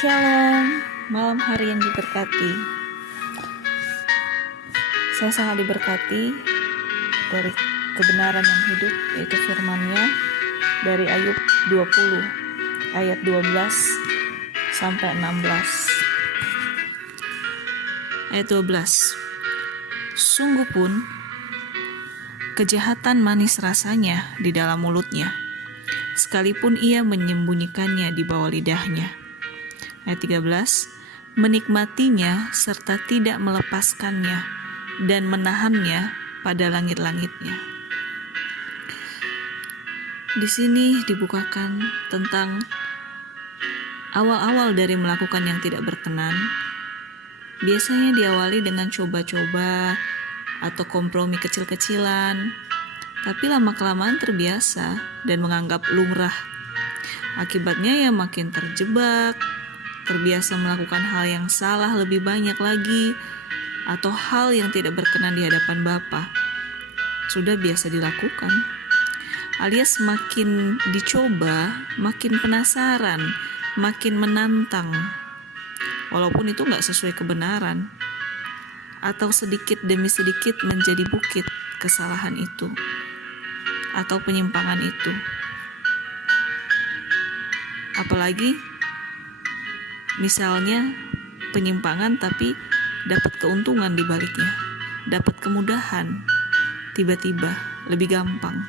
Shalom, malam hari yang diberkati. Saya sangat diberkati dari kebenaran yang hidup, yaitu firman-Nya dari Ayub 20 ayat 12 sampai 16. Ayat 12. Sungguh pun kejahatan manis rasanya di dalam mulutnya, sekalipun ia menyembunyikannya di bawah lidahnya. Ayat 13, menikmatinya serta tidak melepaskannya dan menahannya pada langit-langitnya. Di sini dibukakan tentang awal-awal dari melakukan yang tidak berkenan. Biasanya diawali dengan coba-coba atau kompromi kecil-kecilan, tapi lama-kelamaan terbiasa dan menganggap lumrah. Akibatnya ya makin terjebak, terbiasa melakukan hal yang salah lebih banyak lagi, atau hal yang tidak berkenan di hadapan Bapa. Sudah biasa dilakukan, alias makin dicoba, makin penasaran, makin menantang, walaupun itu gak sesuai kebenaran, atau sedikit demi sedikit menjadi bukit kesalahan itu, atau penyimpangan itu. Apalagi misalnya penyimpangan tapi dapat keuntungan di baliknya, dapat kemudahan, tiba-tiba lebih gampang.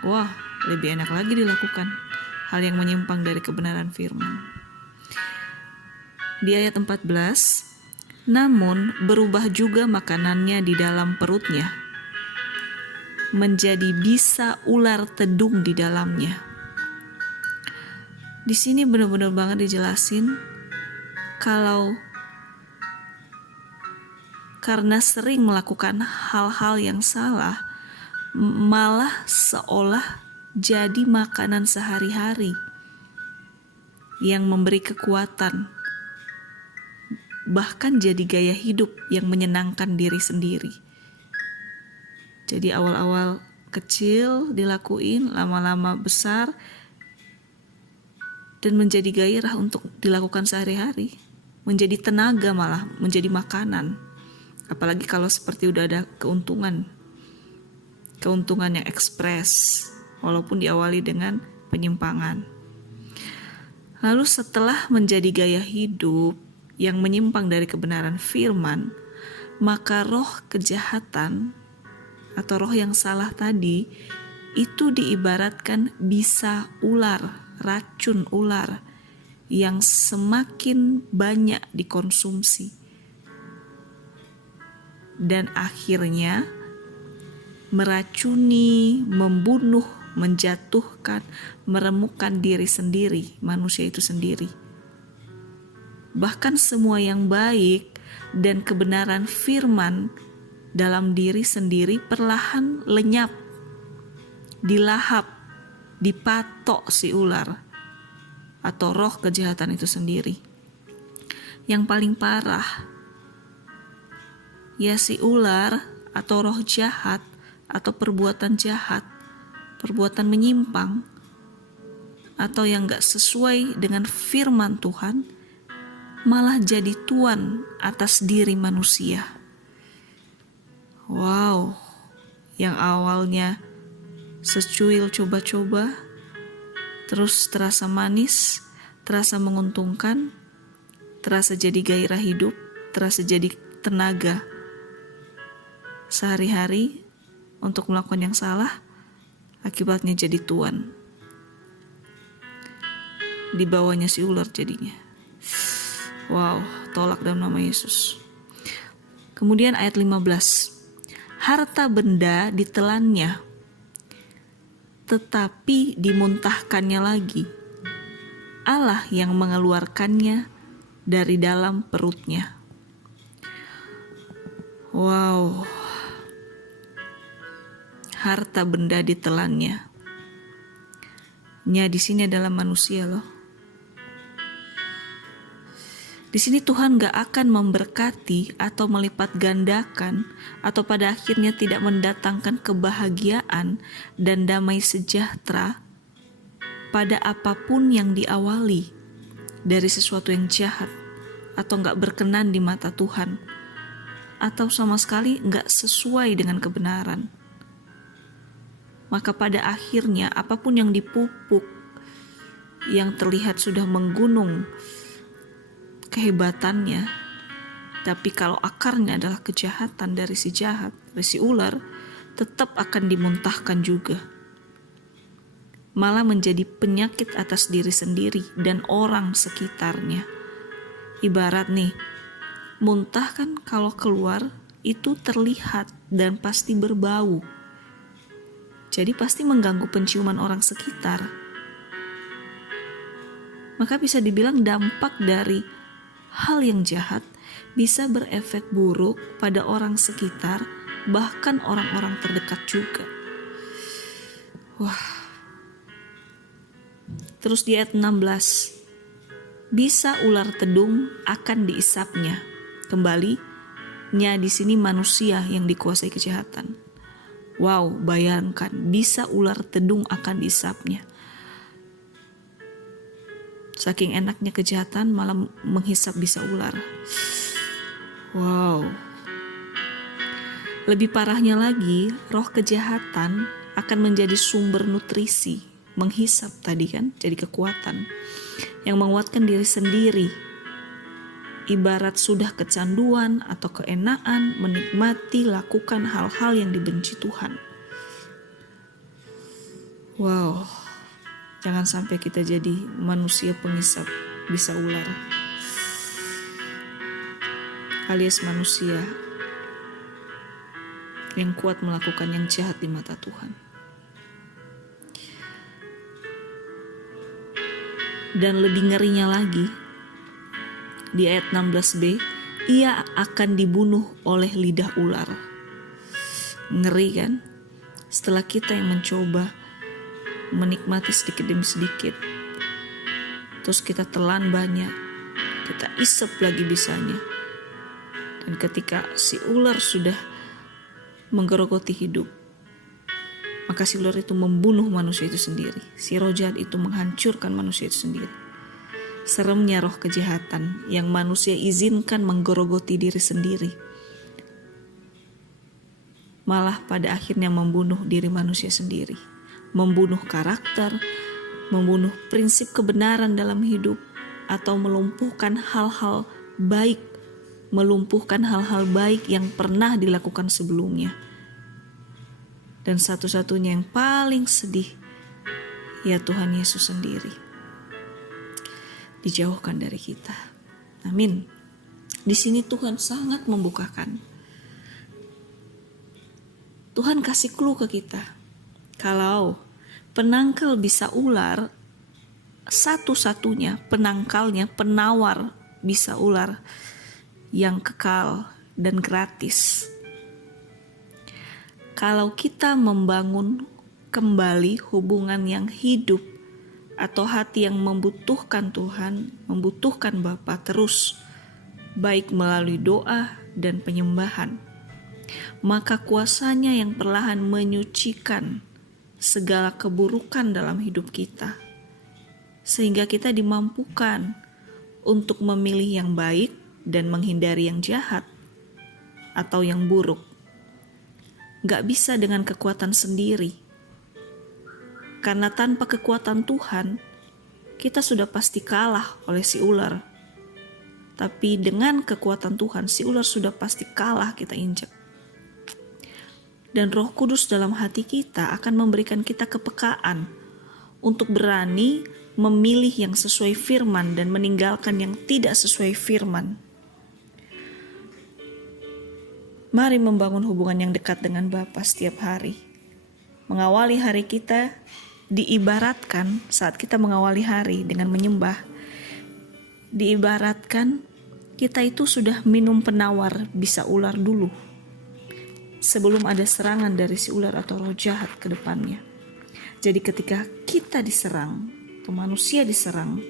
Wah, lebih enak lagi dilakukan hal yang menyimpang dari kebenaran firman. Di ayat 14, namun berubah juga makanannya di dalam perutnya, menjadi bisa ular tedung di dalamnya. Di sini benar-benar banget dijelasin kalau karena sering melakukan hal-hal yang salah, malah seolah jadi makanan sehari-hari yang memberi kekuatan, bahkan jadi gaya hidup yang menyenangkan diri sendiri. Jadi awal-awal kecil dilakuin, lama-lama besar, dan menjadi gairah untuk dilakukan sehari-hari, menjadi tenaga, malah menjadi makanan. Apalagi kalau seperti udah ada keuntungan yang ekspres, walaupun diawali dengan penyimpangan. Lalu setelah menjadi gaya hidup yang menyimpang dari kebenaran firman, maka roh kejahatan atau roh yang salah tadi itu diibaratkan bisa ular, racun ular yang semakin banyak dikonsumsi dan akhirnya meracuni, membunuh, menjatuhkan, meremukkan diri sendiri, manusia itu sendiri. Bahkan semua yang baik dan kebenaran firman dalam diri sendiri perlahan lenyap, dilahap, dipatok si ular atau roh kejahatan itu sendiri. Yang paling parah, ya si ular atau roh jahat atau perbuatan jahat, perbuatan menyimpang atau yang gak sesuai dengan firman Tuhan, malah jadi tuan atas diri manusia. Wow, yang awalnya secuil coba-coba, terus terasa manis, terasa menguntungkan, terasa jadi gairah hidup, terasa jadi tenaga sehari-hari untuk melakukan yang salah, akibatnya jadi tuan. Di bawahnya si ular jadinya. Wow, tolak dalam nama Yesus. Kemudian ayat 15. Harta benda ditelannya, tetapi dimuntahkannya lagi. Allah yang mengeluarkannya dari dalam perutnya. Wow. Harta benda ditelannya. Nya di sini adalah manusia loh. Di sini Tuhan gak akan memberkati atau melipat gandakan atau pada akhirnya tidak mendatangkan kebahagiaan dan damai sejahtera pada apapun yang diawali, dari sesuatu yang jahat atau gak berkenan di mata Tuhan, atau sama sekali gak sesuai dengan kebenaran. Maka pada akhirnya apapun yang dipupuk, yang terlihat sudah menggunung kehebatannya, tapi kalau akarnya adalah kejahatan dari si jahat, dari si ular, tetap akan dimuntahkan juga. Malah menjadi penyakit atas diri sendiri dan orang sekitarnya. Ibarat nih, muntah kan kalau keluar itu terlihat dan pasti berbau. Jadi pasti mengganggu penciuman orang sekitar. Maka bisa dibilang dampak dari hal yang jahat bisa berefek buruk pada orang sekitar, bahkan orang-orang terdekat juga. Wah. Terus di ayat 16, bisa ular tedung akan diisapnya. Kembali, nya di sini manusia yang dikuasai kejahatan. Wow, bayangkan, bisa ular tedung akan diisapnya. Saking enaknya kejahatan malah menghisap bisa ular. Wow. Lebih parahnya lagi, roh kejahatan akan menjadi sumber nutrisi, menghisap tadi kan, jadi kekuatan yang menguatkan diri sendiri. Ibarat sudah kecanduan atau keenaan menikmati lakukan hal-hal yang dibenci Tuhan. Wow, jangan sampai kita jadi manusia penghisap bisa ular, alias manusia yang kuat melakukan yang jahat di mata Tuhan. Dan lebih ngerinya lagi, di ayat 16b, ia akan dibunuh oleh lidah ular. Ngeri kan? Setelah kita yang mencoba menikmati sedikit demi sedikit, terus kita telan banyak, kita isep lagi bisanya. Dan ketika si ular sudah menggerogoti hidup, maka si ular itu membunuh manusia itu sendiri. Si roh jahat itu menghancurkan manusia itu sendiri. Seremnya roh kejahatan yang manusia izinkan menggerogoti diri sendiri, malah pada akhirnya membunuh diri manusia sendiri, membunuh karakter, membunuh prinsip kebenaran dalam hidup, atau melumpuhkan hal-hal baik, melumpuhkan hal-hal baik yang pernah dilakukan sebelumnya. Dan satu-satunya yang paling sedih, ya Tuhan Yesus sendiri, dijauhkan dari kita. Amin. Di sini Tuhan sangat membukakan. Tuhan kasih clue ke kita. Kalau penangkal bisa ular, satu-satunya penangkalnya, penawar bisa ular yang kekal dan gratis. Kalau kita membangun kembali hubungan yang hidup atau hati yang membutuhkan Tuhan, membutuhkan Bapa terus, baik melalui doa dan penyembahan, maka kuasanya yang perlahan menyucikan segala keburukan dalam hidup kita, sehingga kita dimampukan untuk memilih yang baik dan menghindari yang jahat atau yang buruk. Gak bisa dengan kekuatan sendiri, karena tanpa kekuatan Tuhan kita sudah pasti kalah oleh si ular. Tapi dengan kekuatan Tuhan, si ular sudah pasti kalah kita injak. Dan Roh Kudus dalam hati kita akan memberikan kita kepekaan untuk berani memilih yang sesuai firman dan meninggalkan yang tidak sesuai firman. Mari membangun hubungan yang dekat dengan Bapa setiap hari. Mengawali hari kita diibaratkan, saat kita mengawali hari dengan menyembah, diibaratkan kita itu sudah minum penawar bisa ular dulu, sebelum ada serangan dari si ular atau roh jahat ke depannya. Jadi ketika kita diserang, atau manusia diserang,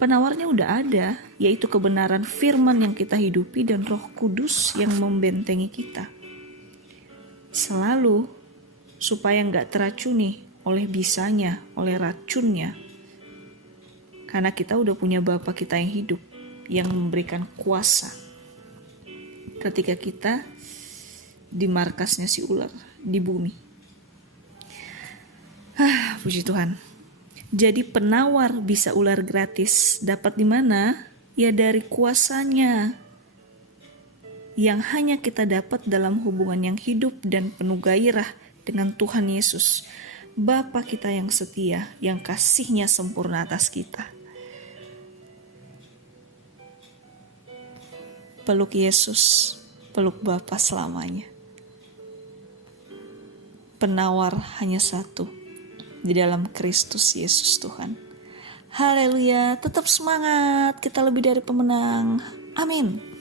penawarnya udah ada, yaitu kebenaran firman yang kita hidupi dan Roh Kudus yang membentengi kita. Selalu supaya gak teracuni oleh bisanya, oleh racunnya. Karena kita udah punya Bapa kita yang hidup, yang memberikan kuasa. Ketika kita di markasnya si ular di bumi. Puji Tuhan. Jadi penawar bisa ular gratis dapat di mana? Ya dari kuasanya yang hanya kita dapat dalam hubungan yang hidup dan penuh gairah dengan Tuhan Yesus, Bapa kita yang setia, yang kasih-Nya sempurna atas kita. Peluk Yesus, peluk Bapa selamanya. Penawar hanya satu, di dalam Kristus Yesus Tuhan. Haleluya, tetap semangat, kita lebih dari pemenang. Amin.